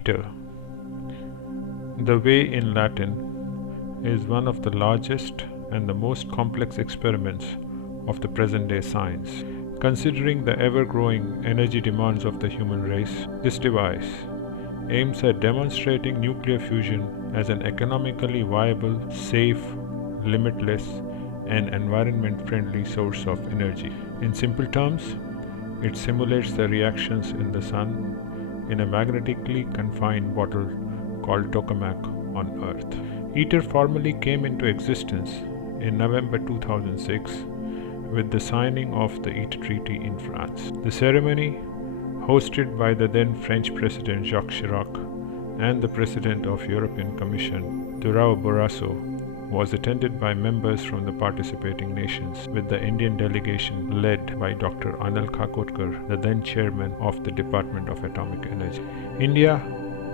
ITER, the way in Latin, is one of the largest and the most complex experiments of the present-day science. Considering the ever-growing energy demands of the human race, this device aims at demonstrating nuclear fusion as an economically viable, safe, limitless, and environment-friendly source of energy. In simple terms, it simulates the reactions in the sun in a magnetically confined bottle called tokamak on Earth. ITER formally came into existence in November 2006 with the signing of the ITER Treaty in France. The ceremony, hosted by the then French President Jacques Chirac and the President of European Commission, Durão Barroso, was attended by members from the participating nations, with the Indian delegation led by Dr. Anil Kakotkar, the then chairman of the Department of Atomic Energy. India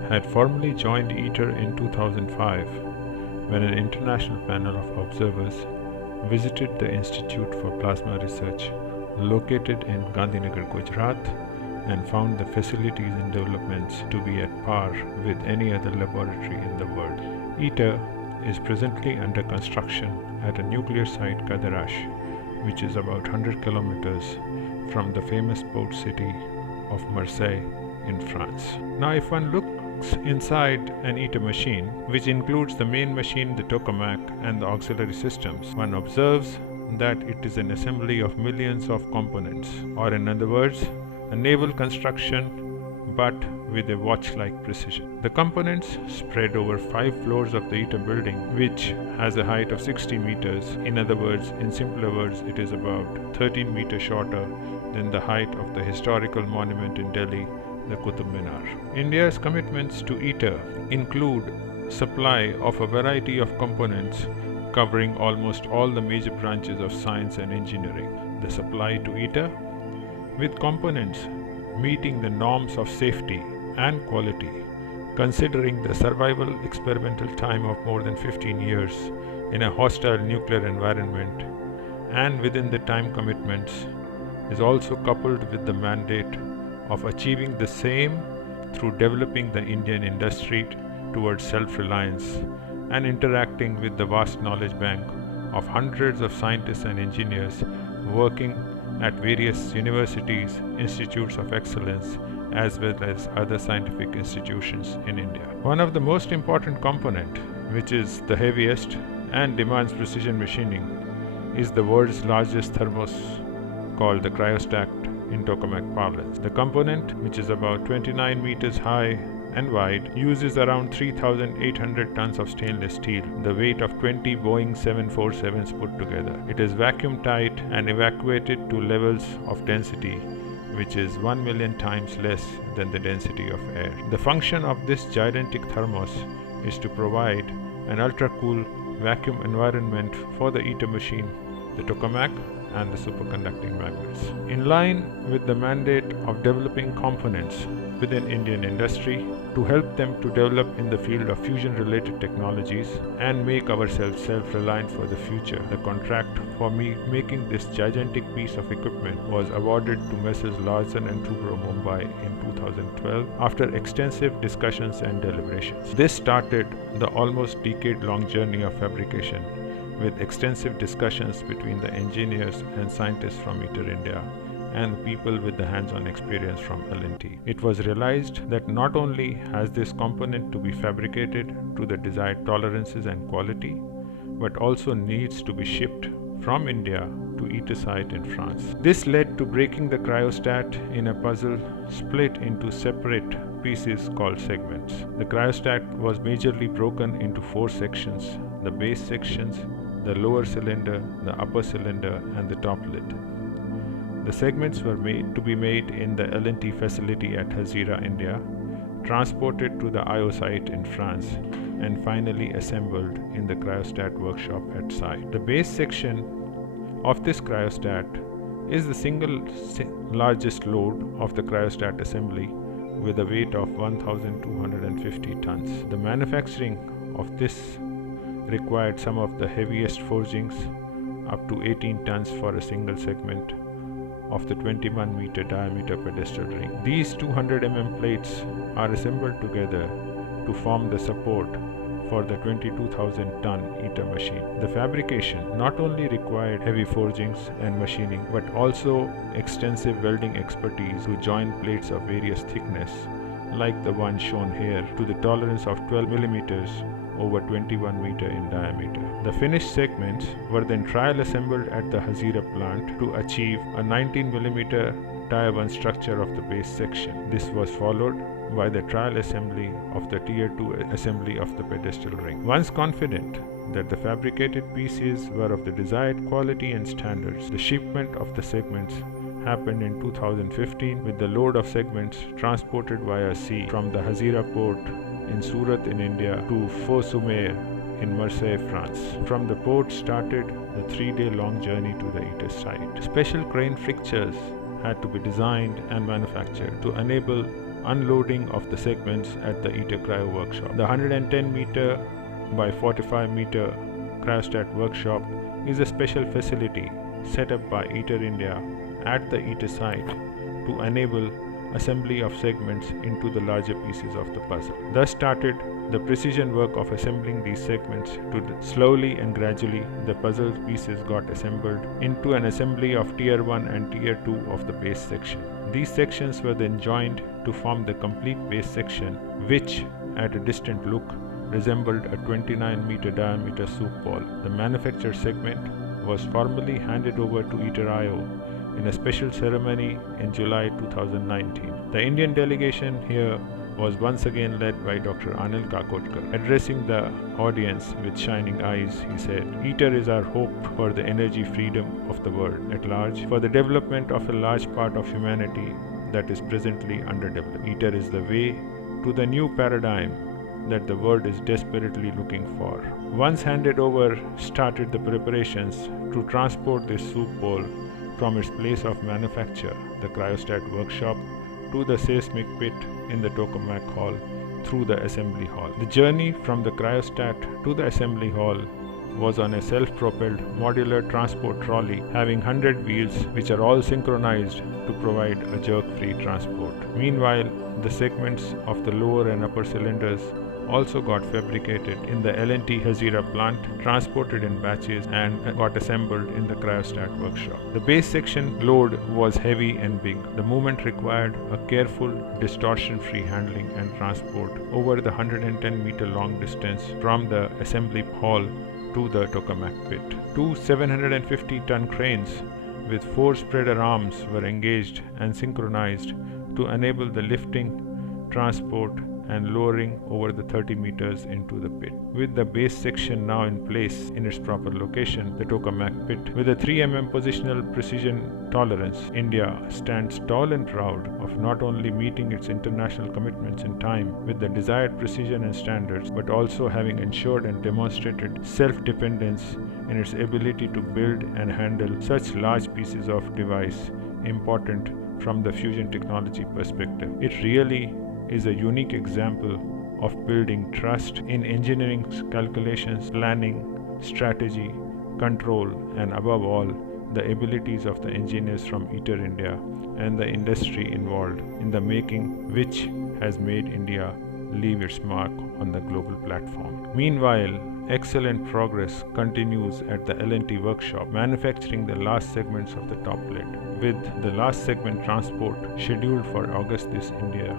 had formally joined ITER in 2005 when an international panel of observers visited the Institute for Plasma Research located in Gandhinagar, Gujarat, and found the facilities and developments to be at par with any other laboratory in the world. ITER is presently under construction at a nuclear site, Cadarache, which is about 100 kilometers from the famous port city of Marseille in France. Now, if one looks inside an ITER machine, which includes the main machine, the tokamak, and the auxiliary systems, one observes that it is an assembly of millions of components, or in other words, a naval construction but with a watch-like precision. The components spread over 5 floors of the ITER building, which has a height of 60 meters. In other words, in simpler words, it is about 13 meters shorter than the height of the historical monument in Delhi, the Qutub Minar. India's commitments to ITER include supply of a variety of components covering almost all the major branches of science and engineering. The supply to ITER with components meeting the norms of safety and quality, considering the survival experimental time of more than 15 years in a hostile nuclear environment and within the time commitments, is also coupled with the mandate of achieving the same through developing the Indian industry towards self-reliance and interacting with the vast knowledge bank of hundreds of scientists and engineers working at various universities, institutes of excellence, as well as other scientific institutions in India. One of the most important component, which is the heaviest and demands precision machining, is the world's largest thermos called the Cryostat in tokamak parlance. The component, which is about 29 meters high and wide, uses around 3,800 tons of stainless steel, the weight of 20 Boeing 747s put together. It is vacuum tight and evacuated to levels of density which is 1 million times less than the density of air. The function of this gigantic thermos is to provide an ultra-cool vacuum environment for the ITER machine, the tokamak, and the superconducting magnets. In line with the mandate of developing components within Indian industry to help them to develop in the field of fusion-related technologies and make ourselves self-reliant for the future, the contract for making this gigantic piece of equipment was awarded to Messrs. Larsen & Toubro, Mumbai in 2012 after extensive discussions and deliberations. This started the almost decade-long journey of fabrication with extensive discussions between the engineers and scientists from ITER-India and the people with the hands-on experience from L&T. It was realized that not only has this component to be fabricated to the desired tolerances and quality, but also needs to be shipped from India to ITER site in France. This led to breaking the cryostat in a puzzle split into separate pieces called segments. The cryostat was majorly broken into 4 sections: the base sections, the lower cylinder, the upper cylinder, and the top lid. The segments were to be made in the L&T facility at Hazira, India, transported to the IO site in France, and finally assembled in the cryostat workshop at site. The base section of this cryostat is the single largest load of the cryostat assembly with a weight of 1,250 tons. The manufacturing of this required some of the heaviest forgings, up to 18 tons for a single segment, of the 21 meter diameter pedestal ring. These 200 plates are assembled together to form the support for the 22,000-ton ITER machine. The fabrication not only required heavy forgings and machining, but also extensive welding expertise to join plates of various thickness, like the one shown here, to the tolerance of 12 millimeters over 21 meter in diameter. The finished segments were then trial assembled at the Hazira plant to achieve a 19 millimeter Tier 1 structure of the base section. This was followed by the trial assembly of the Tier 2 assembly of the pedestal ring. Once confident that the fabricated pieces were of the desired quality and standards, the shipment of the segments happened in 2015, with the load of segments transported via sea from the Hazira port in Surat in India to 4Jun20 in Marseille, France. From the port started the 3-day long journey to the ITER site. Special crane fixtures had to be designed and manufactured to enable unloading of the segments at the ITER Cryo workshop. The 110 meter by 45 meter Cryostat workshop is a special facility set up by ITER-India at the ITER site to enable assembly of segments into the larger pieces of the puzzle. Thus started the precision work of assembling these segments. Slowly and gradually the puzzle pieces got assembled into an assembly of Tier 1 and Tier 2 of the base section. These sections were then joined to form the complete base section, which at a distant look resembled a 29 meter diameter soup ball. The manufactured segment was formally handed over to ITER-IO in a special ceremony in July 2019. The Indian delegation here was once again led by Dr. Anil Kakotkar. Addressing the audience with shining eyes, he said, "ITER is our hope for the energy freedom of the world at large, for the development of a large part of humanity that is presently underdeveloped. ITER is the way to the new paradigm that the world is desperately looking for." Once handed over, started the preparations to transport this soup bowl from its place of manufacture, the Cryostat workshop, to the seismic pit in the tokamak hall through the assembly hall. The journey from the Cryostat to the assembly hall was on a self-propelled modular transport trolley having 100 wheels, which are all synchronized to provide a jerk-free transport. Meanwhile, the segments of the lower and upper cylinders also got fabricated in the L&T Hazira plant, transported in batches, and got assembled in the Cryostat workshop. The base section load was heavy and big. The movement required a careful, distortion-free handling and transport over the 110 meter long distance from the assembly hall to the tokamak pit. Two 750-ton cranes with 4 spreader arms were engaged and synchronized to enable the lifting, transport, and lowering over the 30 meters into the pit. With the base section now in place in its proper location, the tokamak pit, with a 3 positional precision tolerance, India stands tall and proud of not only meeting its international commitments in time with the desired precision and standards, but also having ensured and demonstrated self-dependence in its ability to build and handle such large pieces of device important from the fusion technology perspective. It really is a unique example of building trust in engineering calculations, planning, strategy, control, and above all, the abilities of the engineers from ITER-India and the industry involved in the making, which has made India leave its mark on the global platform. Meanwhile, excellent progress continues at the L&T workshop, manufacturing the last segments of the top plate, with the last segment transport scheduled for August this year.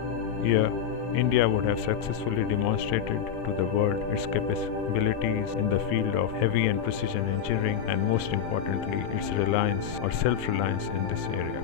India would have successfully demonstrated to the world its capabilities in the field of heavy and precision engineering, and most importantly, its reliance or self-reliance in this area.